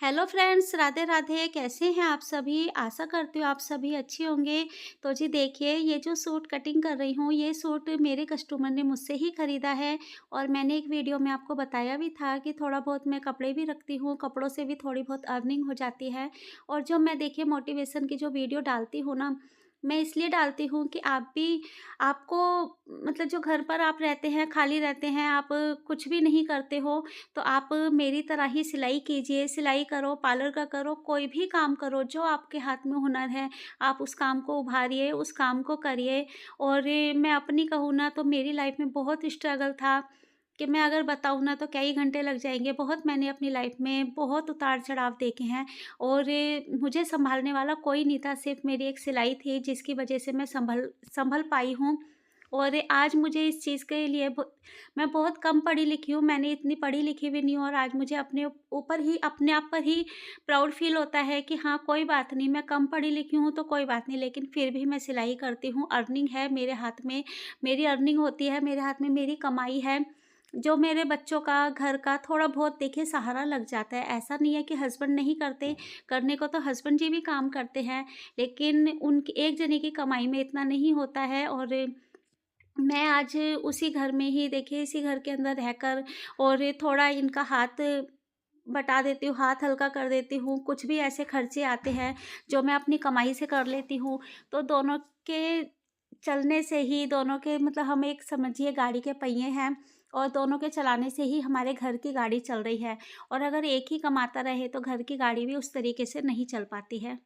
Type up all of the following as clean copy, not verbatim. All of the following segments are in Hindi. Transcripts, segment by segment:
Hello friends, Radhe Radhe. कैसे हैं आप सभी? आशा करती हूँ आप सभी अच्छे होंगे। तो जी देखिए, ये जो सूट कटिंग कर रही हूँ, ये सूट मेरे कस्टमर ने मुझसे ही ख़रीदा है। और मैंने एक वीडियो में आपको बताया भी था कि थोड़ा बहुत मैं कपड़े भी रखती हूँ, कपड़ों से भी थोड़ी बहुत अर्निंग हो जाती है। और जो मैं देखिए मोटिवेशन की जो वीडियो डालती हूँ ना, मैं इसलिए डालती हूँ कि आप भी आपको मतलब जो घर पर आप रहते हैं, खाली रहते हैं, आप कुछ भी नहीं करते हो, तो आप मेरी तरह ही सिलाई कीजिए, सिलाई करो, पार्लर का करो, कोई भी काम करो, जो आपके हाथ में हुनर है, आप उस काम को उभारिए, उस काम को करिए। और मैं अपनी कहूँ ना तो मेरी लाइफ में बहुत स्ट्रगल था कि मैं अगर बताऊँ ना तो कई घंटे लग जाएँगे। बहुत मैंने अपनी लाइफ में बहुत उतार-चढ़ाव देखे हैं और मुझे सँभालने वाला कोई नहीं था, सिर्फ़ मेरी एक सिलाई थी जिसकी वजह से मैं सँभल पाई हूँ। और आज मुझे इस चीज़ के लिए मैं बहुत कम पढ़ी-लिखी हूँ, मैंने इतनी पढ़ी-लिखी भी नहीं हूँ और आज मुझे अपने ऊपर ही अपने आप पर ही प्राउड फ़ील होता है कि हाँ, कोई बात नहीं, मैं कम पढ़ी-लिखी हूँ तो कोई बात नहीं, लेकिन फिर भी मैं सिलाई करती हूँ, अर्निंग है मेरे हाथ में, मेरी अर्निंग होती है, मेरे हाथ में मेरी कमाई है, जो मेरे बच्चों का, घर का थोड़ा बहुत देखिए सहारा लग जाता है। ऐसा नहीं है कि हस्बैंड नहीं करते, करने को तो हस्बैंड जी भी काम करते हैं, लेकिन उनकी एक जने की कमाई में इतना नहीं होता है। और मैं आज उसी घर में ही देखिए इसी घर के अंदर रहकर और थोड़ा इनका हाथ बटा देती हूँ, हाथ हल्का कर देती हूँ। कुछ भी ऐसे खर्चे आते हैं जो मैं अपनी कमाई से कर लेती हूँ, तो दोनों के चलने से ही दोनों के मतलब हम एक समझिए गाड़ी के पहिए हैं और दोनों के चलाने से ही हमारे घर की गाड़ी चल रही है। और अगर एक ही कमाता रहे तो घर की गाड़ी भी उस तरीके से नहीं चल पाती है।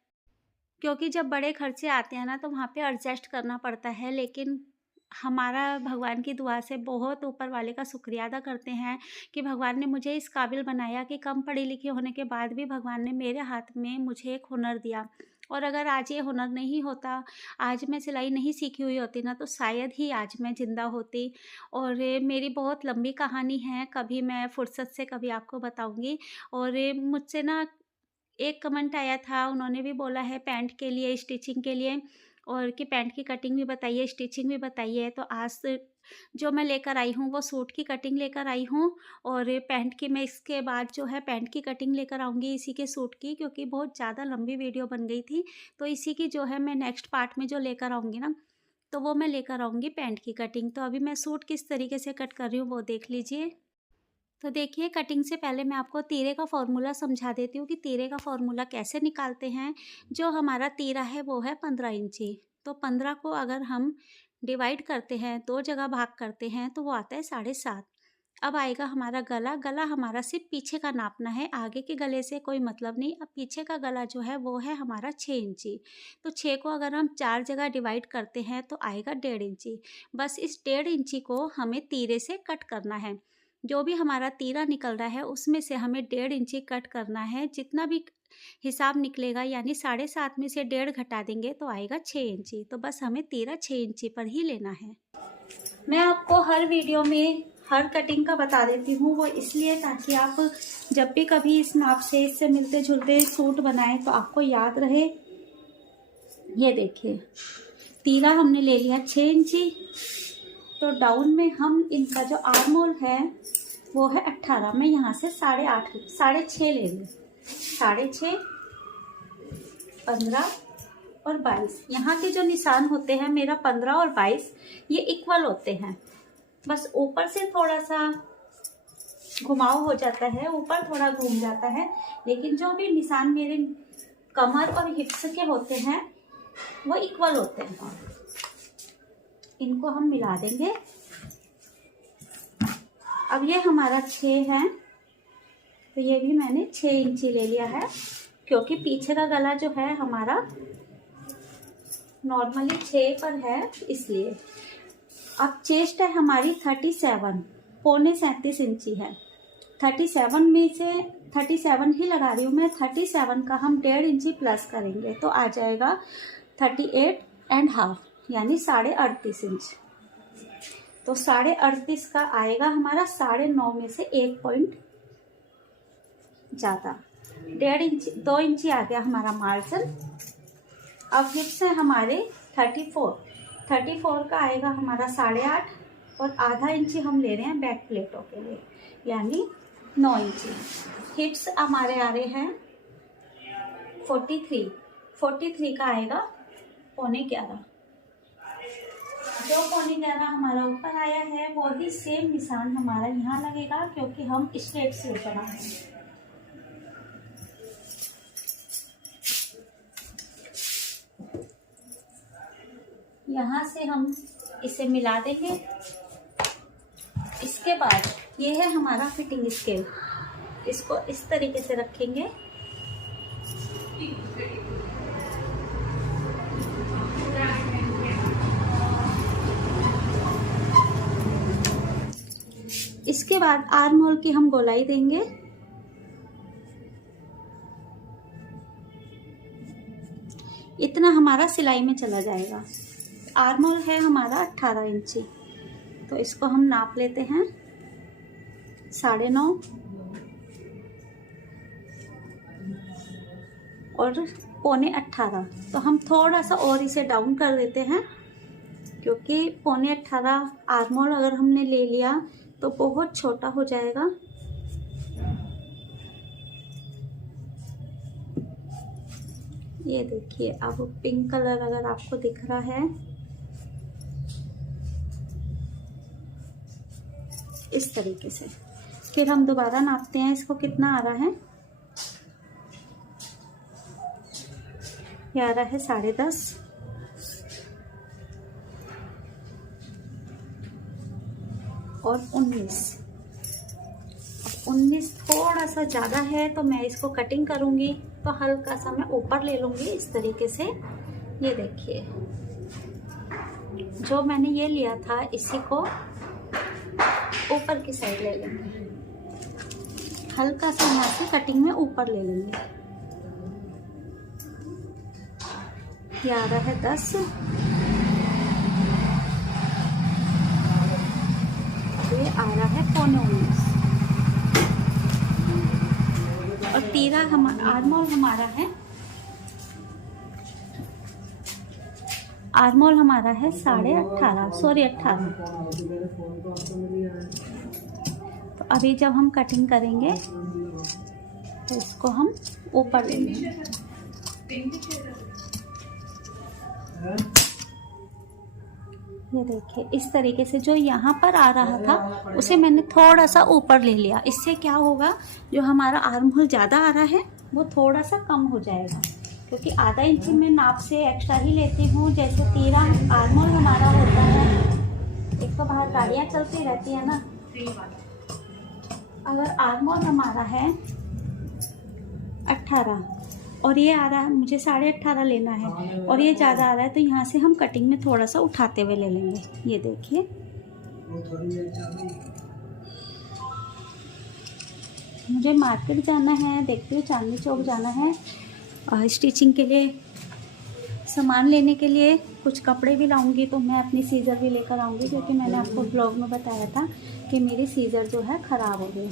क्योंकि जब बड़े खर्चे आते हैं ना तो वहाँ पे एडजस्ट करना पड़ता है, लेकिन हमारा भगवान की दुआ से बहुत ऊपर वाले का शुक्रिया अदा करते हैं कि भगवान ने मुझे इस काबिल बनाया कि कम पढ़ी लिखी होने के बाद भी भगवान ने मेरे हाथ में मुझे एक हुनर दिया। और अगर आज ये हुनर नहीं होता, आज मैं सिलाई नहीं सीखी हुई होती ना तो शायद ही आज मैं ज़िंदा होती। और मेरी बहुत लंबी कहानी है, कभी मैं फुर्सत से कभी आपको बताऊँगी। और मुझसे ना एक कमेंट आया था, उन्होंने भी बोला है पैंट के लिए, स्टिचिंग के लिए और कि पैंट की कटिंग भी बताइए, स्टिचिंग भी बताइए। तो आज से जो मैं लेकर आई हूँ, वो सूट की कटिंग लेकर आई हूँ और पैंट की मैं इसके बाद जो है पैंट की कटिंग लेकर आऊँगी इसी के सूट की, क्योंकि बहुत ज़्यादा लंबी वीडियो बन गई थी। तो इसी की जो है मैं नेक्स्ट पार्ट में जो लेकर आऊँगी ना, तो वो मैं लेकर आऊँगी पैंट की कटिंग। तो अभी मैं सूट किस तरीके से कट कर रही हूँ, वो देख लीजिए। तो देखिए कटिंग से पहले मैं आपको तीरे का फ़ॉर्मूला समझा देती हूँ कि तीरे का फ़ॉर्मूला कैसे निकालते हैं। जो हमारा तीरा है वो है 15 इंची। तो 15 को अगर हम डिवाइड करते हैं, 2 जगह भाग करते हैं तो वो आता है 7.5। अब आएगा हमारा गला, गला हमारा सिर्फ़ पीछे का नापना है, आगे के गले से कोई मतलब नहीं। अब पीछे का गला जो है वो है हमारा 6 इंची। तो 6 को अगर हम 4 जगह डिवाइड करते हैं तो आएगा 1.5 इंची। बस इस 1.5 इंची को हमें तीरे से कट करना है। जो भी हमारा तीरा निकल रहा है उसमें से हमें 1.5 इंची कट करना है। जितना भी हिसाब निकलेगा यानी 7.5 में से 1.5 घटा देंगे तो आएगा 6 इंची। तो बस हमें तीरा 6 इंची पर ही लेना है। मैं आपको हर वीडियो में हर कटिंग का बता देती हूँ, वो इसलिए ताकि आप जब भी कभी इस नाप से इससे मिलते जुलते सूट बनाएं तो आपको याद रहे। ये देखिए तीरा हमने ले लिया 6 इंची। तो डाउन में हम इनका जो आर्म होल है वो है 18। मैं यहाँ से 8.5 6.5 ले लूँ। 6.5, 15 और 22। यहाँ के जो निशान होते हैं मेरा 15 और 22 ये इक्वल होते हैं। बस ऊपर से थोड़ा सा घुमाव हो जाता है, ऊपर थोड़ा घूम जाता है, लेकिन जो भी निशान मेरे कमर और हिप्स के होते हैं वो इक्वल होते हैं। इनको हम मिला देंगे। अब ये हमारा 6 है तो ये भी मैंने 6 इंची ले लिया है, क्योंकि पीछे का गला जो है हमारा नॉर्मली 6 पर है इसलिए। अब चेस्ट है हमारी 37, पौने 37 इंची है। 37 में से 37 ही लगा रही हूँ मैं। 37 का हम 1.5 इंची प्लस करेंगे तो आ जाएगा 38.5 यानी 38.5 इंच। तो 38.5 का आएगा हमारा 9.5 में से 1 पॉइंट ज़्यादा। 1.5 इंच 2 इंची आ गया हमारा मार्जिन। अब हिप्स है हमारे 34 का आएगा हमारा 8.5 और आधा इंची हम ले रहे हैं बैक प्लेटों के लिए यानी 9 इंची। हिप्स हमारे आ रहे हैं 43 का आएगा 11:15। जो 11:15 हमारा ऊपर आया है वो ही सेम निशान हमारा यहाँ लगेगा, क्योंकि हम स्ट्रेट से ऊपर आ रहे हैं। यहाँ से हम इसे मिला देंगे। इसके बाद ये है हमारा फिटिंग स्केल, इसको इस तरीके से रखेंगे। इसके बाद आर्म होल की हम गोलाई देंगे। इतना हमारा सिलाई में चला जाएगा। आर्म होल है हमारा 18 इंची, तो इसको हम नाप लेते हैं 9.5 और 17.25। तो हम थोड़ा सा और इसे डाउन कर देते हैं, क्योंकि 17.25 आर्म होल अगर हमने ले लिया तो बहुत छोटा हो जाएगा। ये देखिए, अब पिंक कलर अगर आपको दिख रहा है, इस तरीके से। फिर हम दोबारा नापते हैं इसको कितना आ रहा है। ये आ रहा है 10.5 और 19 थोड़ा सा ज़्यादा है, तो मैं इसको कटिंग करूँगी तो हल्का सा मैं ऊपर ले लूँगी इस तरीके से। ये देखिए, जो मैंने ये लिया था इसी को ऊपर की साइड ले लेंगे, हल्का सा यहाँ से कटिंग में ऊपर ले लेंगे। ये आ रहा है 10, ये आ रहा है 19.25 और 13 हमारा आर्म होल हमारा है। आर्म होल हमारा है 18.5। तो अभी जब हम कटिंग करेंगे तो इसको हम ऊपर ले लेंगे। ये देखिए, इस तरीके से जो यहाँ पर आ रहा था उसे मैंने थोड़ा सा ऊपर ले लिया। इससे क्या होगा, जो हमारा आर्म होल ज़्यादा आ रहा है वो थोड़ा सा कम हो जाएगा, क्योंकि आधा इंच में नाप से एक्स्ट्रा ही लेती हूँ। जैसे 13 आर्म होल हमारा होता है, एक तो बाहर गाड़ियाँ चलती रहती है ना। अगर आर्म होल हमारा है 18 और ये आ रहा है, मुझे 18.5 लेना है और ये ज़्यादा आ रहा है, तो यहाँ से हम कटिंग में थोड़ा सा उठाते हुए ले लेंगे। ये देखिए, मुझे मार्केट जाना है, देखती हूँ चांदनी चौक जाना है और स्टिचिंग के लिए सामान लेने के लिए कुछ कपड़े भी लाऊंगी, तो मैं अपनी सीज़र भी लेकर आऊँगी, क्योंकि मैंने आपको ब्लॉग में बताया था कि मेरी सीज़र जो है ख़राब हो गई।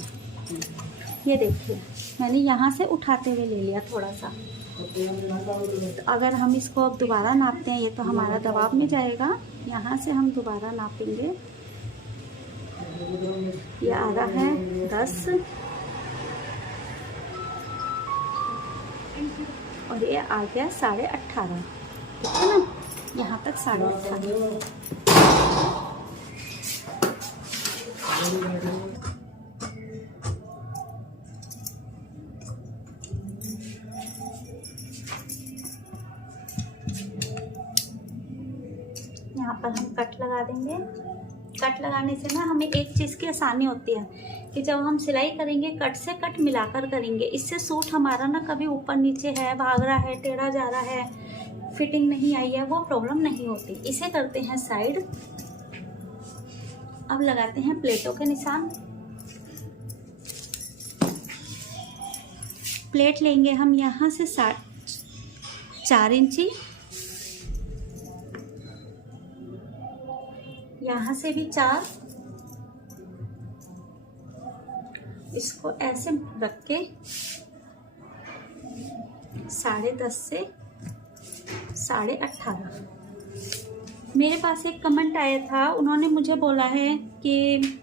ये देखिए, मैंने यहाँ से उठाते हुए ले लिया थोड़ा सा। तो अगर हम इसको अब दोबारा नापते हैं, ये तो हमारा दबाव में जाएगा। यहाँ से हम दोबारा नापेंगे। ये आ रहा है 10 और ये आ गया 18.5, ठीक है ना। यहाँ तक 18.5। यहाँ पर हम कट लगा देंगे। कट लगाने से ना हमें एक चीज़ की आसानी होती है कि जब हम सिलाई करेंगे कट से कट मिलाकर करेंगे। इससे सूट हमारा ना कभी ऊपर नीचे है, भाग रहा है, टेढ़ा जा रहा है, फिटिंग नहीं आई है, वो प्रॉब्लम नहीं होती। इसे करते हैं साइड। अब लगाते हैं प्लेटों के निशान। प्लेट लेंगे हम यहाँ से 4 इंची, यहाँ से भी 4, इसको ऐसे रख के 10.5 से 18.5। मेरे पास एक कमेंट आया था, उन्होंने मुझे बोला है कि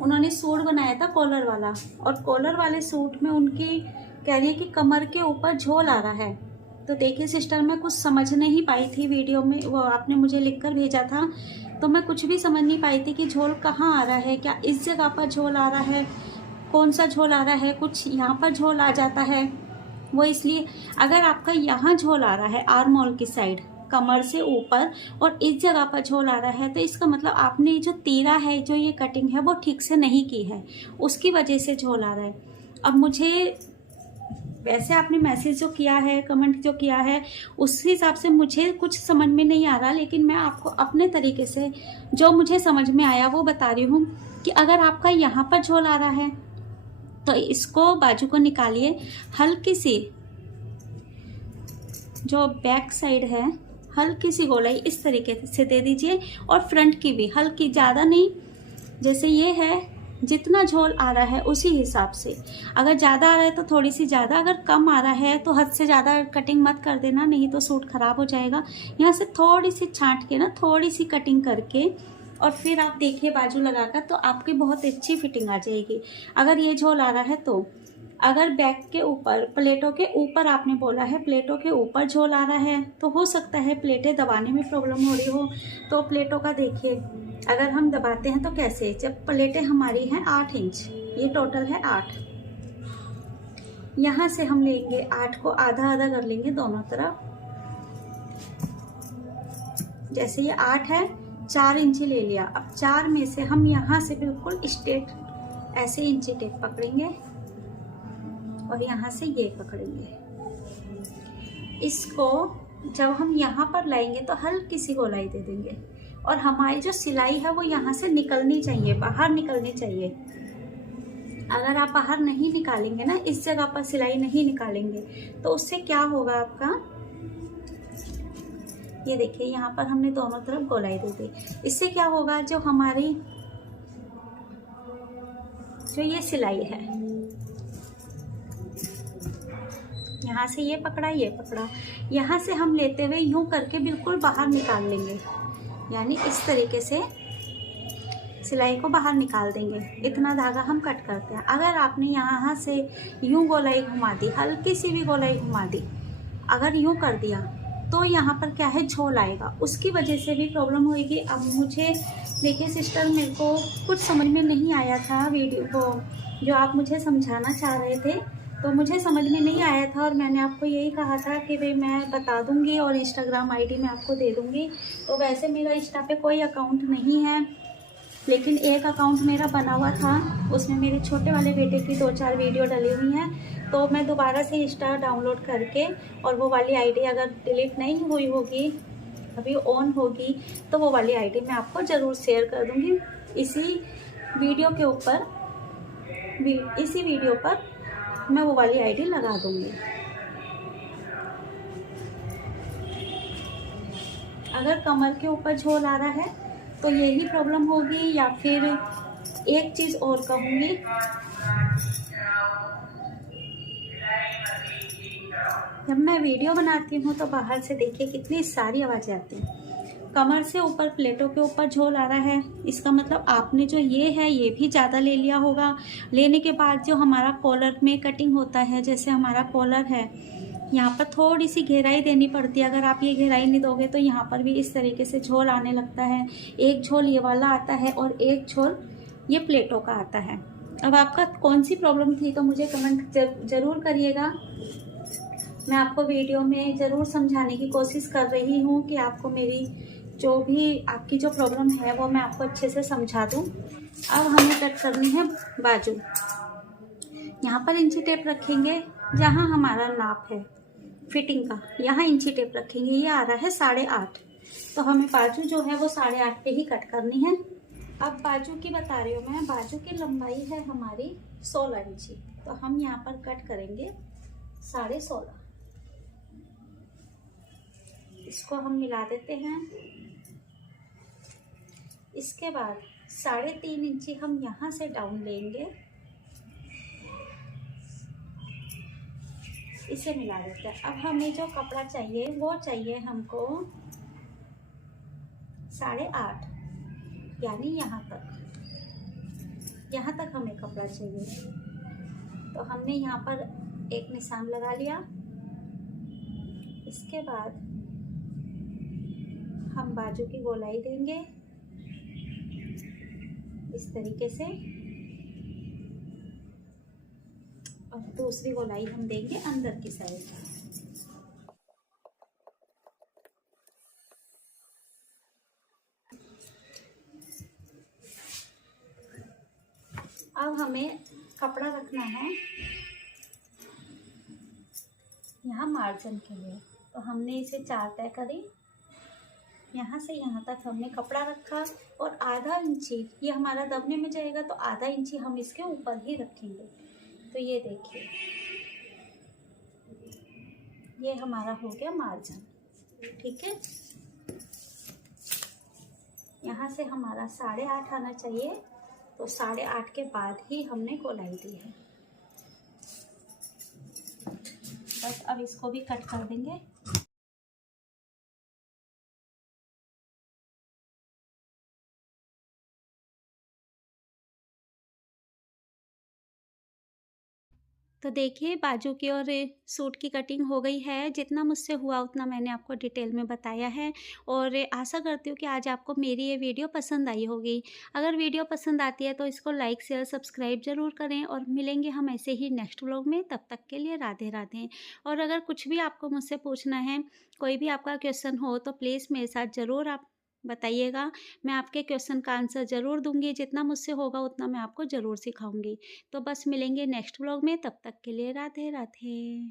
उन्होंने सूट बनाया था कॉलर वाला, और कॉलर वाले सूट में उनकी कह रही है कि कमर के ऊपर झोल आ रहा है। तो देखिए सिस्टर, मैं कुछ समझ नहीं पाई थी वीडियो में, वो आपने मुझे लिखकर भेजा था, तो मैं कुछ भी समझ नहीं पाई थी कि झोल कहाँ आ रहा है, क्या इस जगह पर झोल आ रहा है, कौन सा झोल आ रहा है, कुछ यहाँ पर झोल आ जाता है। वो इसलिए, अगर आपका यहाँ झोल आ रहा है आर्म होल की साइड, कमर से ऊपर, और इस जगह पर झोल आ रहा है, तो इसका मतलब आपने जो तीरा है, जो ये कटिंग है, वो ठीक से नहीं की है, उसकी वजह से झोल आ रहा है। अब मुझे, वैसे आपने मैसेज जो किया है, कमेंट जो किया है, उस हिसाब से मुझे कुछ समझ में नहीं आ रहा, लेकिन मैं आपको अपने तरीके से जो मुझे समझ में आया वो बता रही हूँ। कि अगर आपका यहाँ पर झोल आ रहा है तो इसको, बाजू को निकालिए, हल्की सी जो बैक साइड है, हल्की सी गोलाई इस तरीके से दे दीजिए, और फ्रंट की भी हल्की, ज़्यादा नहीं, जैसे ये है, जितना झोल आ रहा है उसी हिसाब से। अगर ज़्यादा आ रहा है तो थोड़ी सी ज़्यादा, अगर कम आ रहा है तो हद से ज़्यादा कटिंग मत कर देना, नहीं तो सूट ख़राब हो जाएगा। यहाँ से थोड़ी सी छांट के ना, थोड़ी सी कटिंग करके, और फिर आप देखिए बाजू लगाकर, तो आपकी बहुत अच्छी फिटिंग आ जाएगी। अगर ये झोल आ रहा है तो, अगर बैक के ऊपर, प्लेटों के ऊपर, आपने बोला है प्लेटों के ऊपर झोल आ रहा है, तो हो सकता है प्लेटें दबाने में प्रॉब्लम हो रही हो। तो प्लेटों का देखिए, अगर हम दबाते हैं तो कैसे, जब प्लेटें हमारी हैं 8 इंच, ये टोटल है 8, यहाँ से हम लेंगे 8 को आधा आधा कर लेंगे दोनों तरफ। जैसे ये 8 है, 4 इंची ले लिया। अब 4 में से हम यहाँ से बिल्कुल स्ट्रेट ऐसे इंची टेप पकड़ेंगे, और यहाँ से ये पकड़ेंगे। इसको जब हम यहाँ पर लाएंगे तो हल्की सी गोलाई दे देंगे, और हमारी जो सिलाई है वो यहाँ से निकलनी चाहिए, बाहर निकलनी चाहिए। अगर आप बाहर नहीं निकालेंगे ना, इस जगह पर सिलाई नहीं निकालेंगे, तो उससे क्या होगा आपका, ये देखिए यहाँ पर हमने दोनों तरफ गोलाई दे दी। इससे क्या होगा, जो हमारी जो ये सिलाई है, यहाँ से ये पकड़ा, ये पकड़ा, यहाँ से हम लेते हुए यूं करके बिल्कुल बाहर निकाल लेंगे, यानी इस तरीके से सिलाई को बाहर निकाल देंगे। इतना धागा हम कट करते हैं। अगर आपने यहाँ से यूं गोलाई घुमा दी, हल्की सी भी गोलाई घुमा दी, अगर यूं कर दिया, तो यहाँ पर क्या है, झोल आएगा, उसकी वजह से भी प्रॉब्लम होगी। अब मुझे देखिए सिस्टर, मेरे को कुछ समझ में नहीं आया था वीडियो को, जो आप मुझे समझाना चाह रहे थे, तो मुझे समझ में नहीं आया था, और मैंने आपको यही कहा था कि भाई मैं बता दूंगी, और इंस्टाग्राम आईडी मैं आपको दे दूंगी। तो वैसे मेरा इंस्टा पे कोई अकाउंट नहीं है, लेकिन एक अकाउंट मेरा बना हुआ था, उसमें मेरे छोटे वाले बेटे की 2-4 वीडियो डली हुई हैं। तो मैं दोबारा से इंस्टा डाउनलोड करके, और वो वाली आईडी अगर डिलीट नहीं हुई होगी, अभी ऑन होगी, तो वो वाली आईडी मैं आपको ज़रूर शेयर कर दूंगी। इसी वीडियो के ऊपर, इसी वीडियो पर मैं वो वाली आईडी लगा दूंगी। अगर कमर के ऊपर झोल आ रहा है तो यही प्रॉब्लम होगी, या फिर एक चीज़ और कहूँगी, जब मैं वीडियो बनाती हूँ तो बाहर से देखिए कितनी सारी आवाज़ें आती हैं। कमर से ऊपर, प्लेटों के ऊपर झोल आ रहा है, इसका मतलब आपने जो ये है ये भी ज़्यादा ले लिया होगा। लेने के बाद जो हमारा कॉलर में कटिंग होता है, जैसे हमारा कॉलर है, यहाँ पर थोड़ी सी गहराई देनी पड़ती है। अगर आप ये गहराई नहीं दोगे तो यहाँ पर भी इस तरीके से झोल आने लगता है। एक झोल ये वाला आता है, और एक झोल ये प्लेटों का आता है। अब आपका कौन सी प्रॉब्लम थी तो मुझे कमेंट ज़रूर करिएगा। मैं आपको वीडियो में ज़रूर समझाने की कोशिश कर रही हूँ कि आपको मेरी जो भी आपकी जो प्रॉब्लम है वो मैं आपको अच्छे से समझा दूँ। अब हमें कट करनी है बाजू। यहाँ पर इंची टेप रखेंगे, जहाँ हमारा नाप है फिटिंग का, यहाँ इंची टेप रखेंगे। ये आ रहा है 8.5, तो हमें बाजू जो है वो 8.5 पे ही कट करनी है। अब बाजू की बता रही हूँ मैं, बाजू की लंबाई है हमारी 16 इंची, तो हम यहाँ पर कट करेंगे 16.5। इसको हम मिला देते हैं। इसके बाद 3.5 इंची हम यहाँ से डाउन लेंगे, इसे मिला देते हैं। अब हमें जो कपड़ा चाहिए वो चाहिए हमको 8.5, यानी यहाँ तक हमें कपड़ा चाहिए। तो हमने यहाँ पर एक निशान लगा लिया, इसके बाद हम बाजू की गोलाई देंगे इस तरीके से, और दूसरी गोलाई हम देंगे अंदर की साइड। अब हमें कपड़ा रखना है यहाँ मार्जिन के लिए, तो हमने इसे 4 तय करी, यहाँ से यहाँ तक हमने कपड़ा रखा और आधा इंची ये हमारा दबने में जाएगा, तो आधा इंची हम इसके ऊपर ही रखेंगे। तो ये देखिए, ये हमारा हो गया मार्जिन, ठीक है। यहाँ से हमारा 8.5 आना चाहिए, तो 8.5 के बाद ही हमने गोलाई दी है। बस अब इसको भी कट कर देंगे। तो देखिए बाजू की और सूट की कटिंग हो गई है। जितना मुझसे हुआ उतना मैंने आपको डिटेल में बताया है, और आशा करती हूँ कि आज आपको मेरी ये वीडियो पसंद आई होगी। अगर वीडियो पसंद आती है तो इसको लाइक शेयर सब्सक्राइब ज़रूर करें, और मिलेंगे हम ऐसे ही नेक्स्ट व्लॉग में। तब तक के लिए राधे राधे। और अगर कुछ भी आपको मुझसे पूछना है, कोई भी आपका क्वेश्चन हो, तो प्लीज़ मेरे साथ ज़रूर आप बताइएगा। मैं आपके क्वेश्चन का आंसर ज़रूर दूँगी, जितना मुझसे होगा उतना मैं आपको ज़रूर सिखाऊँगी। तो बस मिलेंगे नेक्स्ट व्लॉग में, तब तक के लिए राधे राधे।